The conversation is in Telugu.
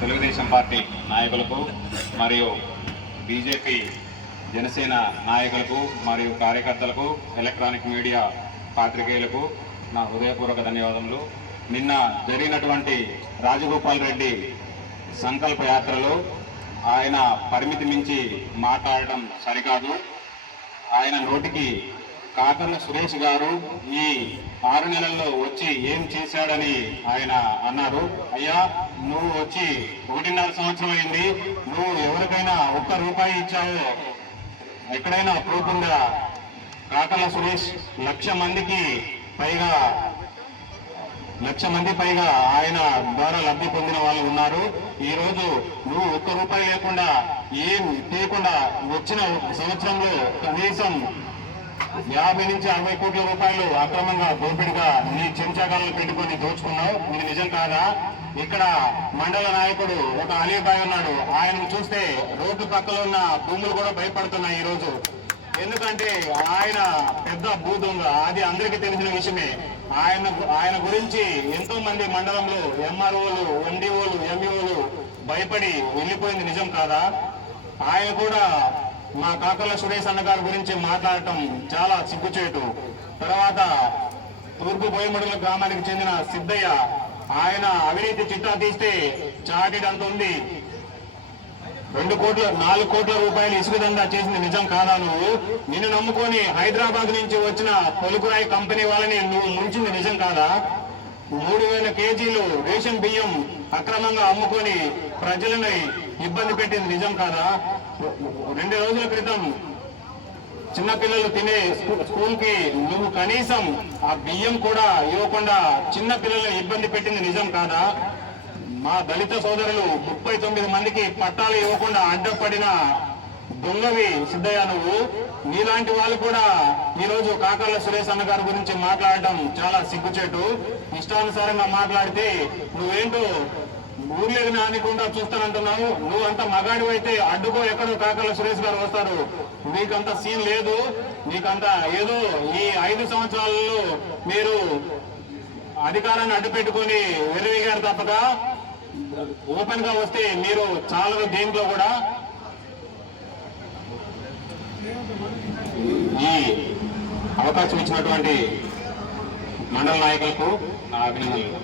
తెలుగుదేశం పార్టీ నాయకులకు మరియు బీజేపీ జనసేన నాయకులకు మరియు కార్యకర్తలకు ఎలక్ట్రానిక్ మీడియా పాత్రికేయులకు నా హృదయపూర్వక ధన్యవాదములు. నిన్న జరిగినటువంటి రాజగోపాల్ రెడ్డి సంకల్ప యాత్రలో ఆయన పరిమితి మించి మాట్లాడటం సరికాదు. ఆయన నోటికి కాకర్ల సురేష్ గారు ఈ ఆరు నెలల్లో వచ్చి ఏం చేశాడని ఆయన అన్నారు. అయ్యా నువ్వు వచ్చి ఒకటిన్నర సంవత్సరం అయింది. నువ్వు ఎవరికైనా ఒక్క రూపాయి ఇచ్చావో. ఎక్కడైనా ప్రూఫ్ ఉందా? కాకర్ల సురేష్ లక్ష మందికి పైగా లక్ష మంది పైగా ఆయన ద్వారా లబ్ధి పొందిన వాళ్ళు ఉన్నారు. ఈ రోజు నువ్వు ఒక్క రూపాయి లేకుండా ఏం చేయకుండా వచ్చిన సంవత్సరంలో కనీసం యాభై నుంచి అరవై కోట్ల రూపాయలు అక్రమంగా దోపిడిగా నీ చెంచాగాలను పెట్టుకొని దోచుకున్నావు. ఇది నిజం కాదా? ఇక్కడ మండల నాయకుడు ఒక అలీబాయ్ ఉన్నాడు. ఆయన చూస్తే రోడ్డు పక్కలో ఉన్న భూములు కూడా భయపడుతున్నాయి ఈ రోజు ఎందుకంటే ఆయన పెద్ద భూదొంగ. అది అందరికీ తెలిసిన విషయమే. ఆయన ఆయన గురించి ఎంతో మంది మండలంలో ఎంఆర్ఓలు ఎండిఓలు ఎంఈఓలు భయపడి వెళ్ళిపోయింది నిజం కాదా? ఆయన కూడా మా కాకల సురేష్ అన్న గారి గురించి మాట్లాడటం చాలా సిగ్గుచేటు. తర్వాత తూర్పు బోయమడుగుల గ్రామానికి చెందిన సిద్ధయ్య ఆయన అవినీతి చిట్టా తీస్తే చాటిడ్ అంత ఉంది? రెండు కోట్ల నాలుగు కోట్ల రూపాయలు ఇసుక దందా చేసింది నిజం కాదా నువ్వు? నిన్ను నమ్ముకొని హైదరాబాద్ నుంచి వచ్చిన పొలుకురాయి కంపెనీ వాళ్ళని నువ్వు ముంచింది నిజం కాదా? మూడు వేల కేజీలు రేషన్ బియ్యం అక్రమంగా అమ్ముకొని ప్రజలని ఇబ్బంది పెట్టింది నిజం కాదా? రెండు రోజుల క్రితం చిన్నపిల్లలు తినే స్కూల్కి నువ్వు కనీసం ఆ బియ్యం కూడా ఇవ్వకుండా చిన్న పిల్లలు ఇబ్బంది పెట్టింది నిజం కాదా? మా దళిత సోదరులు ముప్పై తొమ్మిది మందికి పట్టాలు ఇవ్వకుండా అడ్డపడిన దొంగవి సిద్ధయ్య నువ్వు. నీలాంటి వాళ్ళు కూడా ఈ రోజు కాకాల సురేష్ అన్న గారి గురించి మాట్లాడటం చాలా సిగ్గుచేటు. ఇష్టానుసారంగా మాట్లాడితే నువ్వేంటో ఊర్లేదు నానికుండా చూస్తానంటున్నావు. నువ్వు అంత మగాడివి అయితే అడ్డుకో ఎక్కడో కాకల సురేష్ గారు వస్తారు. నీకంత సీన్ లేదు. నీకంత ఏదో ఈ ఐదు సంవత్సరాలలో మీరు అధికారాన్ని అడ్డు పెట్టుకొని వెర్రిగారు తప్పక. ఓపెన్గా వస్తే మీరు చాలా దేంట్లో కూడా. ఈ అవకాశం ఇచ్చినటువంటి మండల నాయకులకు నా అభినందనలు.